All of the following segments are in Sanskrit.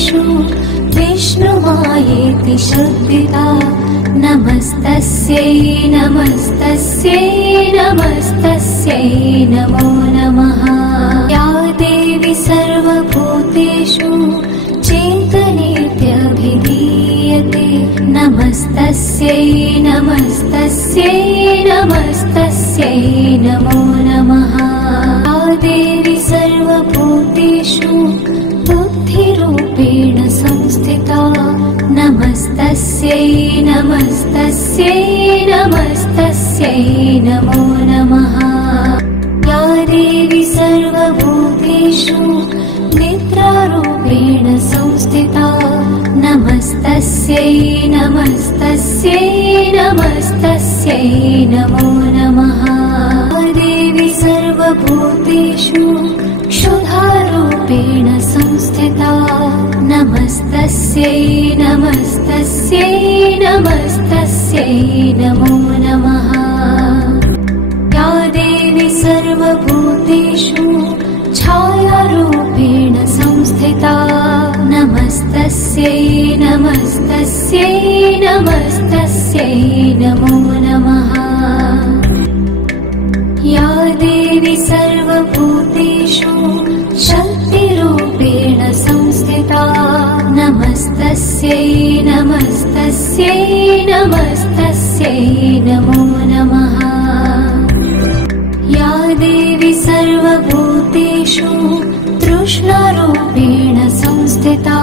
सर्वभूतेषु विष्णुमायेति श्रुतिता। नमस्तस्यै नमस्तस्यै नमस्तस्यै नमो नमः। या देवी सर्वभूतेषु चेतनेत्यभिधीयते। नमस्तस्यै नमस्तस्यै नमस्तस्यै नमो नमः। या देवी सर्वभूतेषु बुद्धिरूपेण संस्थिता। नमस्तस्यै नमस्तस्यै नमस्तस्यै नमो नमः। या देवी सर्वभूतेषु निद्रारूपेण संस्थिता। नमस्तस्यै नमस्तस्यै नमस्तस्यै नमो नमः। या देवी सर्वभूतेषु क्षुधारूपेण संस्थिता। नमस्तस्यै नमस्तस्यै नमस्तस्यै नमो नमः। या देवी सर्वभूतेषु छायारूपेण संस्थिता। नमस्तस्यै नमस्तस्यै नमस्तस्यै नमो नमः। या देवी सर्वभूतेषु शक्तिरूपेण संस्थिता। नमस्तस्यै नमस्तस्यै नमस्तस्यै नमो नमः। या देवी सर्वभूतेषु तृष्णारूपेण संस्थिता।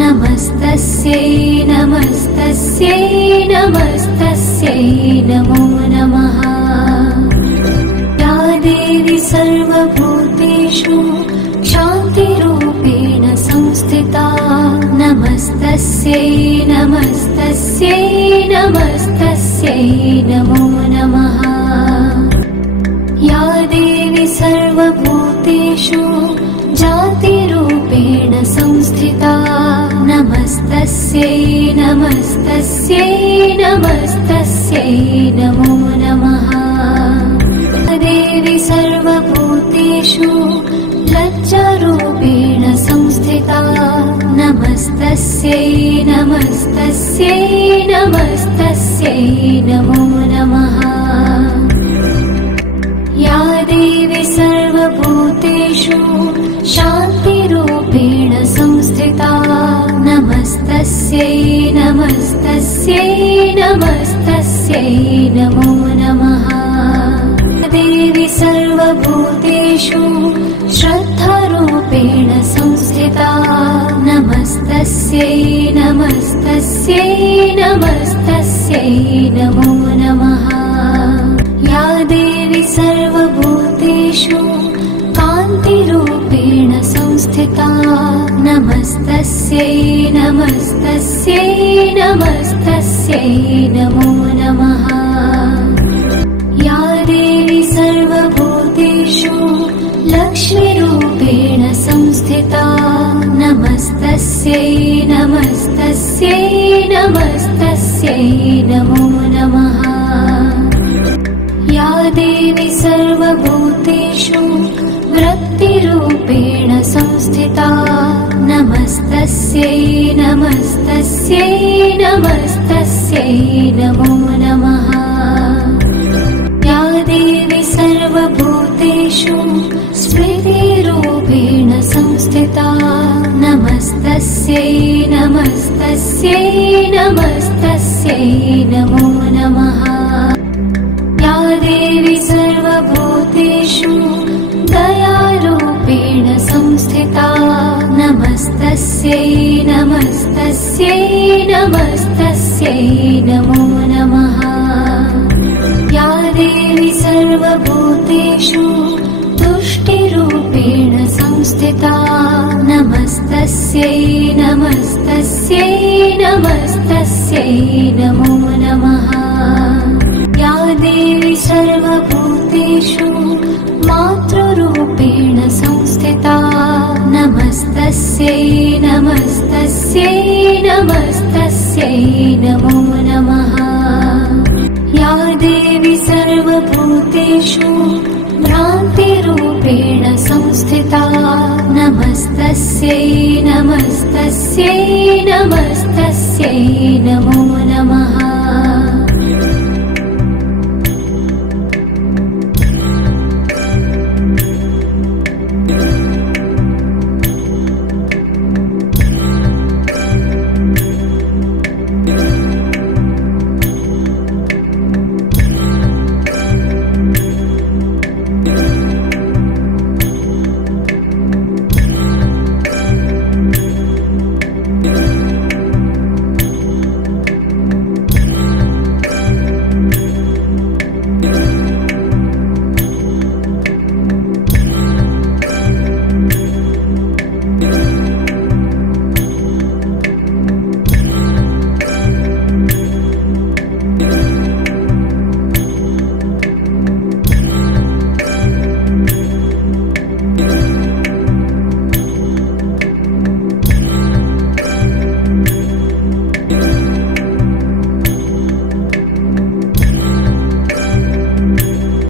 नमस्तस्यै नमस्तस्यै नमस्तस्यै नमो नमः। या देवी सर्वभूतेषु शान्तिरूपेण संस्थिता। नमस्तस्यै नमस्तस्यै नमस्तस्यै नमो नमः। या देवी सर्वभूतेषु जातिरूपेण संस्थिता। नमस्तस्यै नमस्तस्यै नमस्तस्यै नमो नमः। देवी सर्वभूतेषु लज्जारूपेण संस्थिता। नमस्तस्यै नमस्तस्यै नमस्तस्यै नमो नमः। या देवी सर्वभूतेषु शान्तिरूपेण संस्थिता। नमस्तस्यै नमस्तस्यै नमस्तस्यै नमो नमः। देवी सर्वभूतेषु श्रद्धारूपेण संस्थिता। नमस्तस्यै नमस्तस्यै नमस्तस्यै नमो नमः। या देवी सर्वभूतेषु कान्तिरूपेण संस्थिता। नमस्तस्यै नमस्तस्यै नमस्तस्यै नमो नमः। या देवी सर्वभूतेषु लक्ष्मीरूपेण संस्थिता। नमस्तस्यै नमस्तस्यै नमस्तस्यै नमो नमः। या देवी सर्वभूतेषु वृत्तिरूपेण संस्थिता। नमस्तस्यै नमस्तस्यै नमस्तस्यै नमो नमः। या देवी सर्वभूतेषु स्मृतिरूपेण संस्थिता। नमस्तस्यै नमस्तस्यै नमस्तस्यै नमो नमः। या देवी सर्वभूतेषु दयारूपेण संस्थिता। नमस्तस्यै नमस्तस्यै नमस्तस्यै नमो नमः। या देवी सर्वभूतेषु तुष्टिरूपेण संस्थिता। नमस्तस्यै नमस्तस्यै नमस्तस्यै नमो नमः। या देवी सर्वभूतेषु मातृरूपेण संस्थिता। नमस्तस्यै नमस्तस्यै नमस्तस्यै नमो नमः। या देवी सर्वभूतेषु भ्रान्तिरूपेण रूपेण संस्थिता नमस्तस्यै नमस्तस्यै नमस्तस्यै नमो नमः।